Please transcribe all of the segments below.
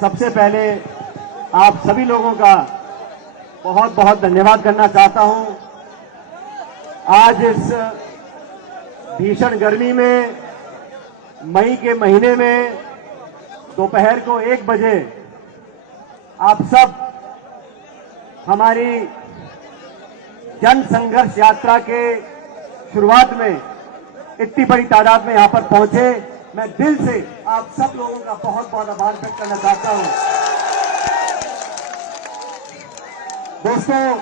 सबसे पहले आप सभी लोगों का बहुत बहुत धन्यवाद करना चाहता हूं। आज इस भीषण गर्मी में, मई के महीने में दोपहर को 1 बजे आप सब हमारी जन संघर्ष यात्रा के शुरुआत में इतनी बड़ी तादाद में यहां पर पहुंचे। मैं दिल से आप सब लोगों का बहुत बहुत आभार व्यक्त करना चाहता हूं। दोस्तों,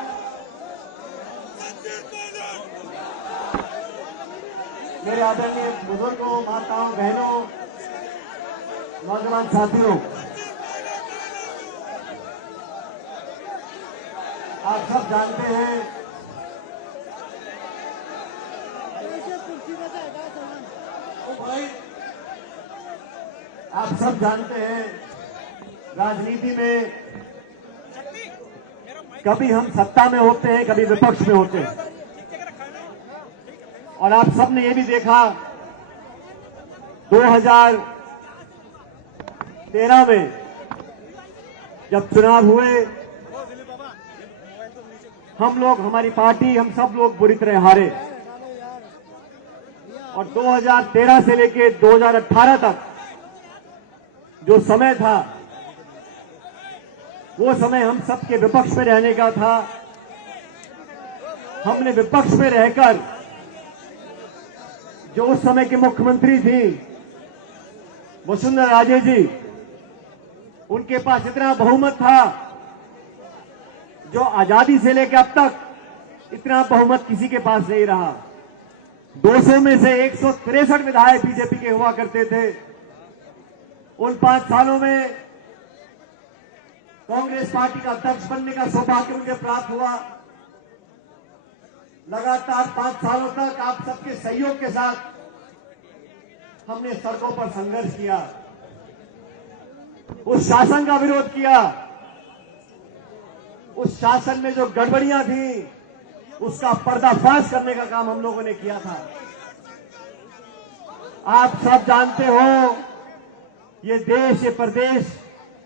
मेरे आदरणीय बुजुर्गों, माताओं, बहनों, नौजवान साथियों, आप सब जानते हैं राजनीति में कभी हम सत्ता में होते हैं, कभी विपक्ष में होते हैं। और आप सबने ये भी देखा 2013 में जब चुनाव हुए, हम लोग, हमारी पार्टी, हम सब लोग बुरी तरह हारे। और 2013 से लेकर 2018 तक जो समय था, वो समय हम सबके विपक्ष में रहने का था। हमने विपक्ष में रहकर जो उस समय की मुख्यमंत्री थी वसुंधरा राजे जी, उनके पास इतना बहुमत था जो आजादी से लेकर अब तक इतना बहुमत किसी के पास नहीं रहा। 200 में से 163 विधायक बीजेपी के हुआ करते थे। उन 5 सालों में कांग्रेस पार्टी का अध्यक्ष बनने का सौभाग्य मुझे प्राप्त हुआ। लगातार 5 सालों तक आप सबके सहयोग के साथ हमने सड़कों पर संघर्ष किया, उस शासन का विरोध किया। उस शासन में जो गड़बड़ियां थी उसका पर्दाफाश करने का काम हम लोगों ने किया था। आप सब जानते हो, ये देश, ये प्रदेश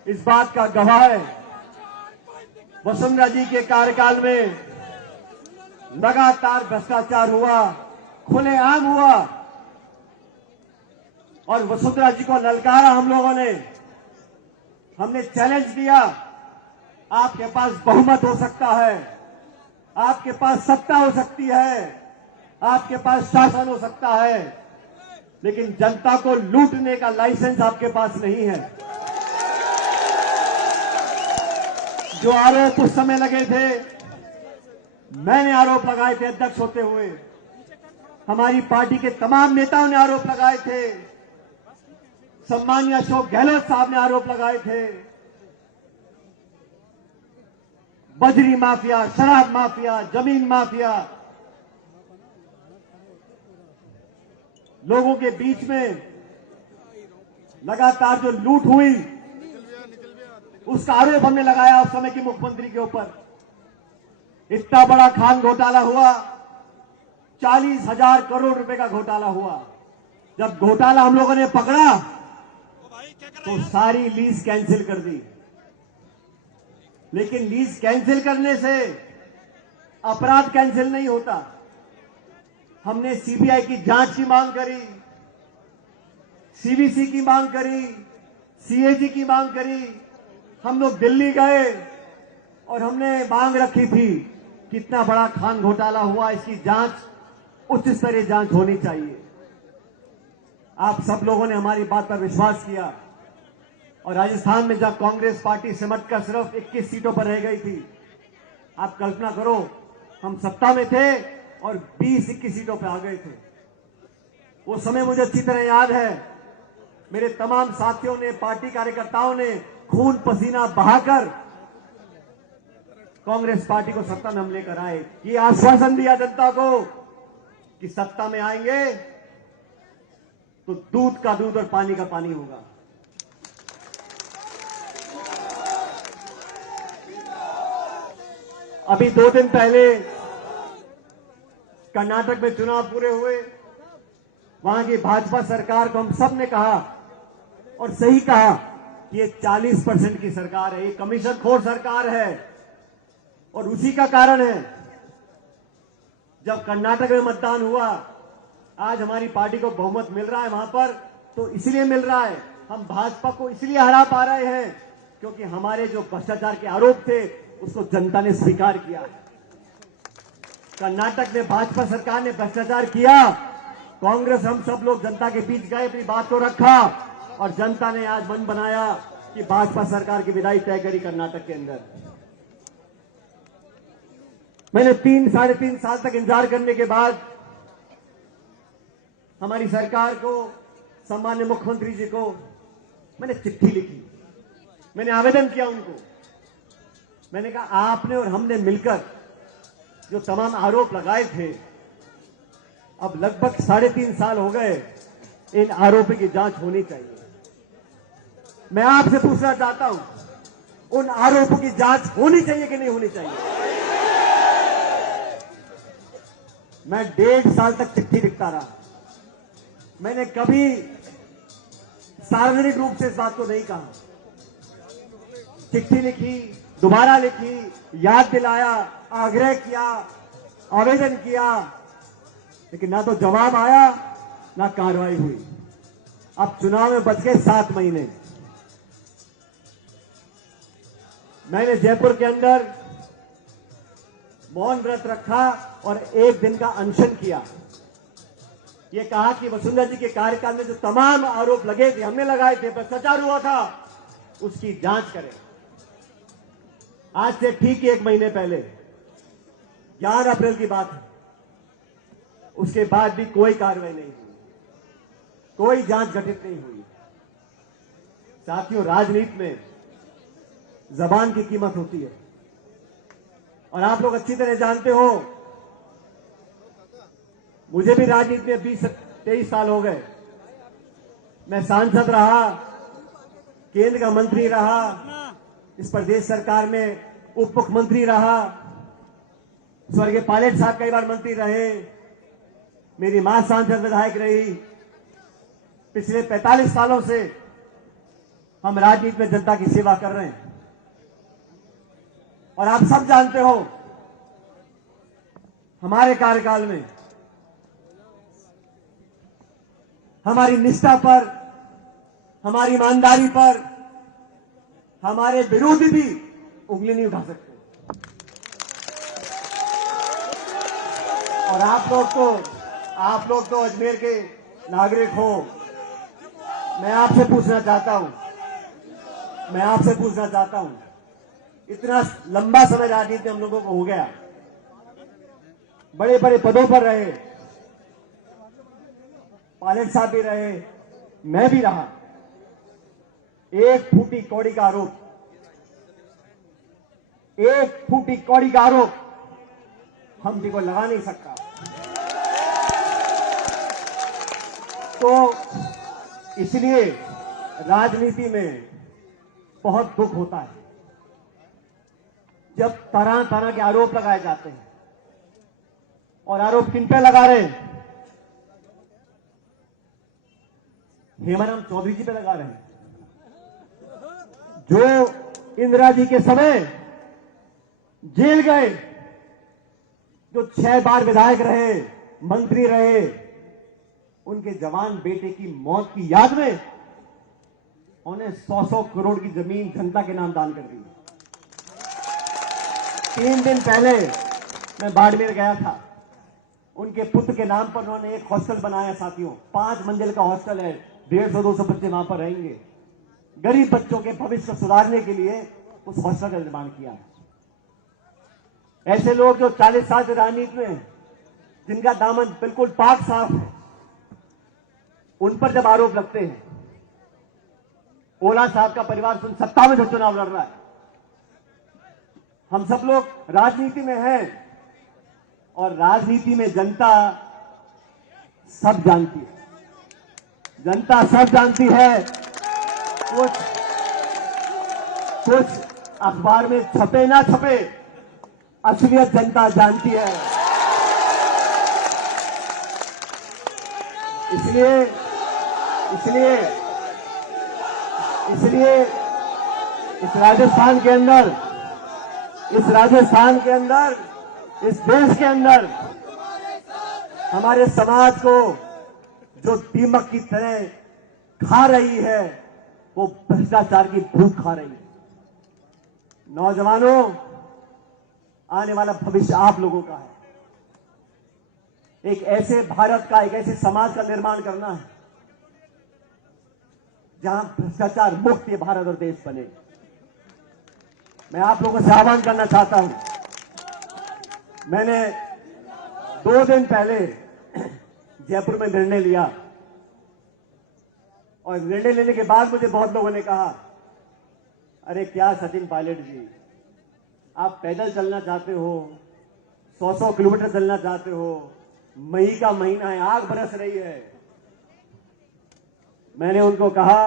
इस बात का गवाह है। वसुंधरा जी के कार्यकाल में लगातार भ्रष्टाचार हुआ, खुलेआम हुआ। और वसुंधरा जी को ललकारा हम लोगों ने। हमने चैलेंज दिया, आपके पास बहुमत हो सकता है, आपके पास सत्ता हो सकती है, आपके पास शासन हो सकता है, लेकिन जनता को लूटने का लाइसेंस आपके पास नहीं है। जो आरोप उस समय लगे थे, मैंने आरोप लगाए थे अध्यक्ष होते हुए, हमारी पार्टी के तमाम नेताओं ने आरोप लगाए थे, सम्मानीय अशोक गहलोत साहब ने आरोप लगाए थे। बजरी माफिया, शराब माफिया, जमीन माफिया, लोगों के बीच में लगातार जो लूट हुई, उसका आरोप हमने लगाया उस समय की मुख्यमंत्री के ऊपर। इतना बड़ा खान घोटाला हुआ, 40,000 करोड़ रुपए का घोटाला हुआ। जब घोटाला हम लोगों ने पकड़ा तो सारी लीज कैंसिल कर दी। लेकिन लीज कैंसिल करने से अपराध कैंसिल नहीं होता। हमने सीबीआई की जांच की मांग करी, सीवीसी की मांग करी, सीएजी की मांग करी। हम लोग दिल्ली गए और हमने मांग रखी थी कि इतना बड़ा खान घोटाला हुआ, इसकी जांच, उच्च स्तरीय जांच होनी चाहिए। आप सब लोगों ने हमारी बात पर विश्वास किया। और राजस्थान में जब कांग्रेस पार्टी सिमटकर सिर्फ 21 सीटों पर रह गई थी, आप कल्पना करो, हम सत्ता में थे और 20-21 सीटों पर आ गए थे। वो समय मुझे अच्छी तरह याद है। मेरे तमाम साथियों ने, पार्टी कार्यकर्ताओं ने खून पसीना बहाकर कांग्रेस पार्टी को सत्ता में हम लेकर आए। ये आश्वासन दिया जनता को कि सत्ता में आएंगे तो दूध का दूध और पानी का पानी होगा। अभी 2 दिन पहले कर्नाटक में चुनाव पूरे हुए। वहां की भाजपा सरकार को हम सब ने कहा, और सही कहा, कि ये 40% की सरकार है, ये कमीशन खोर सरकार है। और उसी का कारण है जब कर्नाटक में मतदान हुआ, आज हमारी पार्टी को बहुमत मिल रहा है वहां पर, तो इसलिए मिल रहा है, हम भाजपा को इसलिए हरा पा रहे हैं क्योंकि हमारे जो भ्रष्टाचार के आरोप थे उसको जनता ने स्वीकार किया। कर्नाटक में भाजपा सरकार ने भ्रष्टाचार किया, कांग्रेस हम सब लोग जनता के बीच गए, अपनी बात को रखा और जनता ने आज मन बनाया कि भाजपा सरकार की विदाई तय करी कर्नाटक के अंदर। मैंने 3-3.5 साल तक इंतजार करने के बाद हमारी सरकार को, सम्मान्य मुख्यमंत्री जी को मैंने चिट्ठी लिखी, मैंने आवेदन किया उनको। मैंने कहा आपने और हमने मिलकर जो तमाम आरोप लगाए थे, अब लगभग 3.5 साल हो गए, इन आरोपों की जांच होनी चाहिए। मैं आपसे पूछना चाहता हूं, उन आरोपों की जांच होनी चाहिए कि नहीं होनी चाहिए? मैं 1.5 साल तक चिट्ठी लिखता रहा, मैंने कभी सार्वजनिक रूप से इस बात को नहीं कहा। चिट्ठी लिखी, दोबारा लिखी, याद दिलाया, आग्रह किया, आवेदन किया, लेकिन ना तो जवाब आया ना कार्रवाई हुई। अब चुनाव में बच गए 7 महीने। मैंने जयपुर के अंदर मौन व्रत रखा और 1 दिन का अनशन किया। ये कहा कि वसुंधरा जी के कार्यकाल में जो तमाम आरोप लगे थे, हमने लगाए थे, भ्रष्टाचार हुआ था, उसकी जांच करें। आज से ठीक 1 महीने पहले 11 अप्रैल की बात है, उसके बाद भी कोई कार्रवाई नहीं हुई, कोई जांच गठित नहीं हुई। साथियों, राजनीति में जबान की कीमत होती है और आप लोग अच्छी तरह जानते हो, मुझे भी राजनीति में 20-23 साल हो गए। मैं सांसद रहा, केंद्र का मंत्री रहा, इस प्रदेश सरकार में उप मुख्यमंत्री रहा, स्वर्गीय पायलट साहब कई बार मंत्री रहे, मेरी मां सांसद विधायक रही। पिछले 45 सालों से हम राजनीति में जनता की सेवा कर रहे हैं और आप सब जानते हो, हमारे कार्यकाल में हमारी निष्ठा पर, हमारी ईमानदारी पर हमारे विरोधी भी उंगली नहीं उठा सकते। और आप लोग तो अजमेर के नागरिक हो। मैं आपसे पूछना चाहता हूं, इतना लंबा समय राजनीति हम लोगों को हो गया, बड़े बड़े पदों पर रहे, पायलट साहब भी रहे, मैं भी रहा। एक फूटी कौड़ी का आरोप हम जी को लगा नहीं सकता। तो इसलिए राजनीति में बहुत दुख होता है जब तरह तरह के आरोप लगाए जाते हैं। और आरोप किन पे लगा रहे हैं? हेमाराम चौधरी जी पे लगा रहे हैं, जो इंदिरा जी के समय जेल गए, जो 6 बार विधायक रहे, मंत्री रहे, उनके जवान बेटे की मौत की याद में उन्हें 100-100 करोड़ की जमीन जनता के नाम दान कर दी। 3 दिन पहले मैं बाड़मेर गया था, उनके पुत्र के नाम पर उन्होंने एक हॉस्टल बनाया। साथियों, 5 मंजिल का हॉस्टल है, 150-200 बच्चे वहां पर रहेंगे। गरीब बच्चों के भविष्य को सुधारने के लिए उस हॉस्टल का निर्माण किया है। ऐसे लोग जो 40 साल से राजनीति में हैं, जिनका दामन बिल्कुल पाक साफ है, उन पर जब आरोप लगते हैं, ओला साहब का परिवार सत्ता में जो चुनाव लड़ रहा है, हम सब लोग राजनीति में हैं और राजनीति में जनता सब जानती है। जनता सब जानती है। कुछ अखबार में छपे ना छपे, असलियत जनता जानती है। इसलिए इस राजस्थान के अंदर, इस देश के अंदर हमारे समाज को जो दीमक की तरह खा रही है, वो भ्रष्टाचार की भूख खा रही है। नौजवानों, आने वाला भविष्य आप लोगों का है। एक ऐसे भारत का, एक ऐसे समाज का निर्माण करना है जहां भ्रष्टाचार मुक्त ये भारत और देश बने। मैं आप लोगों से आह्वान करना चाहता हूं। मैंने 2 दिन पहले जयपुर में निर्णय लिया और निर्णय लेने के बाद मुझे बहुत लोगों ने कहा, अरे क्या सचिन पायलट जी, आप पैदल चलना चाहते हो, 100-100 किलोमीटर चलना चाहते हो, मई का महीना है, आग बरस रही है। मैंने उनको कहा,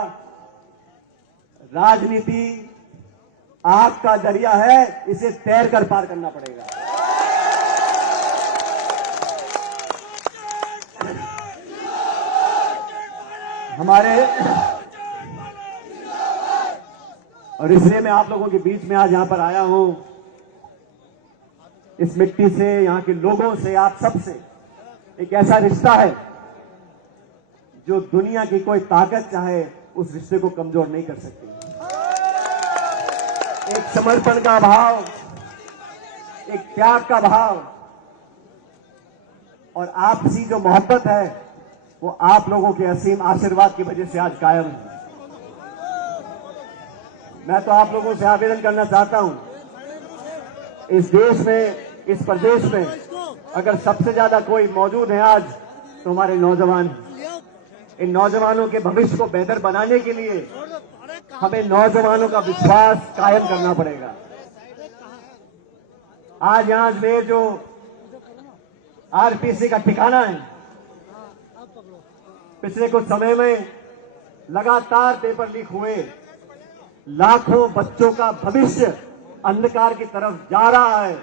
राजनीति आग का दरिया है, इसे तैरकर पार करना पड़ेगा। हमारे और इसलिए मैं आप लोगों के बीच में आज यहां पर आया हूं, इस मिट्टी से, यहां के लोगों से, आप सबसे एक ऐसा रिश्ता है जो दुनिया की कोई ताकत चाहे उस रिश्ते को कमजोर नहीं कर सकती। एक समर्पण का भाव, एक त्याग का भाव और आपसी जो मोहब्बत है, वो आप लोगों के असीम आशीर्वाद की वजह से आज कायम है। मैं तो आप लोगों से आवेदन करना चाहता हूं, इस देश में, इस प्रदेश में अगर सबसे ज्यादा कोई मौजूद है आज, तो हमारे नौजवान। इन नौजवानों के भविष्य को बेहतर बनाने के लिए हमें नौजवानों का विश्वास कायम करना पड़ेगा। आज यहां में जो आरपीसी का ठिकाना है, पिछले कुछ समय में लगातार पेपर लीक हुए, लाखों बच्चों का भविष्य अंधकार की तरफ जा रहा है।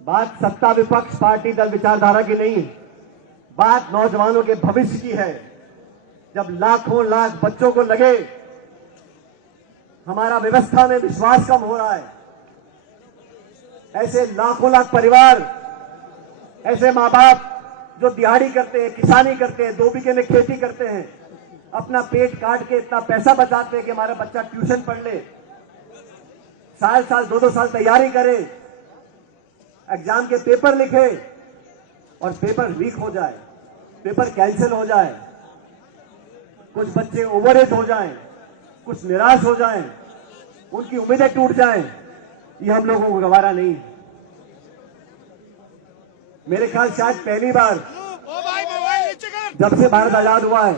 बात सत्ता विपक्ष पार्टी दल विचारधारा की नहीं, बात नौजवानों के भविष्य की है। जब लाखों लाख बच्चों को लगे हमारा व्यवस्था में विश्वास कम हो रहा है, ऐसे लाखों लाख परिवार, ऐसे मां बाप जो दिहाड़ी करते हैं, किसानी करते हैं, 2 बीघे में खेती करते हैं, अपना पेट काट के इतना पैसा बचाते हैं कि हमारा बच्चा ट्यूशन पढ़ ले, साल 2-2 साल तैयारी करे, एग्जाम के पेपर लिखे और पेपर लीक हो जाए, पेपर कैंसिल हो जाए, कुछ बच्चे ओवरएज हो जाएं, कुछ निराश हो जाएं, उनकी उम्मीदें टूट जाएं, ये हम लोगों को गवारा नहीं है। मेरे ख्याल शायद पहली बार जब से भारत आजाद हुआ है,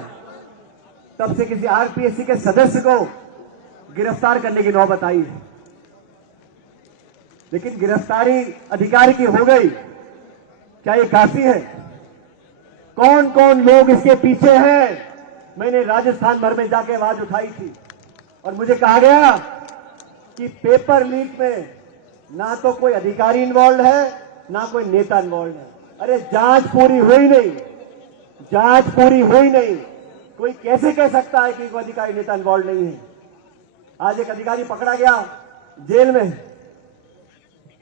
तब से किसी आरपीएससी के सदस्य को गिरफ्तार करने की नौबत आई है। लेकिन गिरफ्तारी अधिकारी की हो गई, क्या ये काफी है? कौन कौन लोग इसके पीछे हैं? मैंने राजस्थान भर में जाके आवाज उठाई थी और मुझे कहा गया कि पेपर लीक में ना तो कोई अधिकारी इन्वॉल्व है, ना कोई नेता इन्वॉल्व है। अरे जांच पूरी हुई नहीं, जांच पूरी हुई नहीं, कोई कैसे कह सकता है कि कोई अधिकारी नेता इन्वॉल्व नहीं है? आज एक अधिकारी पकड़ा गया जेल में,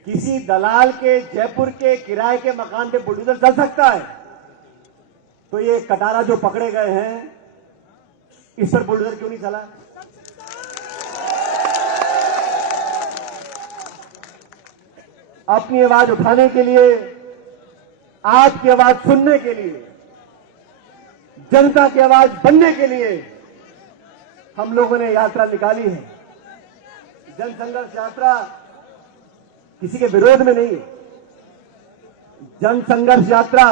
किसी दलाल के जयपुर के किराए के मकान पे बुलडोजर चल सकता है? तो ये कटारा जो पकड़े गए हैं, इस पर बुलडोजर क्यों नहीं चला? अपनी आवाज उठाने के लिए, आपकी आवाज सुनने के लिए, जनता की आवाज बनने के लिए हम लोगों ने यात्रा निकाली है। जन संघर्ष यात्रा किसी के विरोध में नहीं, जन संघर्ष यात्रा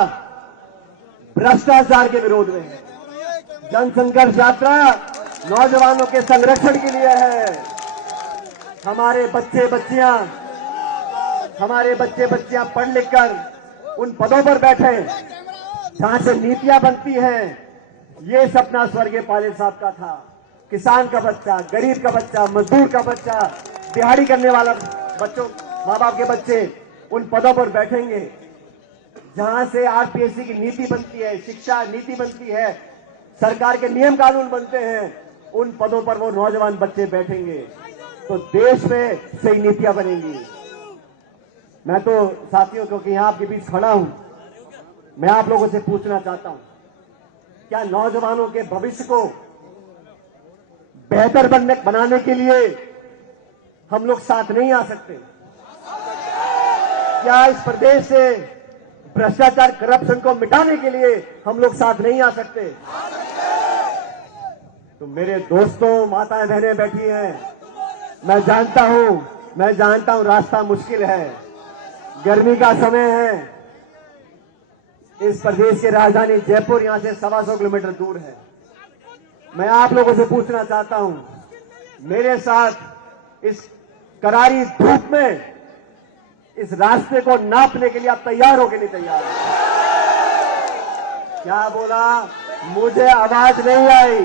भ्रष्टाचार के विरोध में है। जन संघर्ष यात्रा नौजवानों के संरक्षण के लिए है। हमारे बच्चे बच्चियां पढ़ लिख कर उन पदों पर बैठे जहां से नीतियां बनती हैं। ये सपना स्वर्गीय पायलट साहब का था। किसान का बच्चा, गरीब का बच्चा, मजदूर का बच्चा, दिहाड़ी करने वाला बच्चों, मां बाप के बच्चे उन पदों पर बैठेंगे जहां से आरपीएससी की नीति बनती है, शिक्षा नीति बनती है, सरकार के नियम कानून बनते हैं। उन पदों पर वो नौजवान बच्चे बैठेंगे तो देश में सही नीतियां बनेंगी। मैं तो साथियों, क्योंकि यहां आपके बीच खड़ा हूं, मैं आप लोगों से पूछना चाहता हूं, क्या नौजवानों के भविष्य को बेहतर बनाने के लिए हम लोग साथ नहीं आ सकते? क्या इस प्रदेश से भ्रष्टाचार, करप्शन को मिटाने के लिए हम लोग साथ नहीं आ सकते? तो मेरे दोस्तों, माताएं बहनें बैठी हैं, मैं जानता हूं रास्ता मुश्किल है, गर्मी का समय है, इस प्रदेश की राजधानी जयपुर यहां से 125 किलोमीटर दूर है। मैं आप लोगों से पूछना चाहता हूं, मेरे साथ इस करारी धूप में इस रास्ते को नापने के लिए आप तैयार हो कि नहीं तैयार? क्या बोला? मुझे आवाज नहीं आई।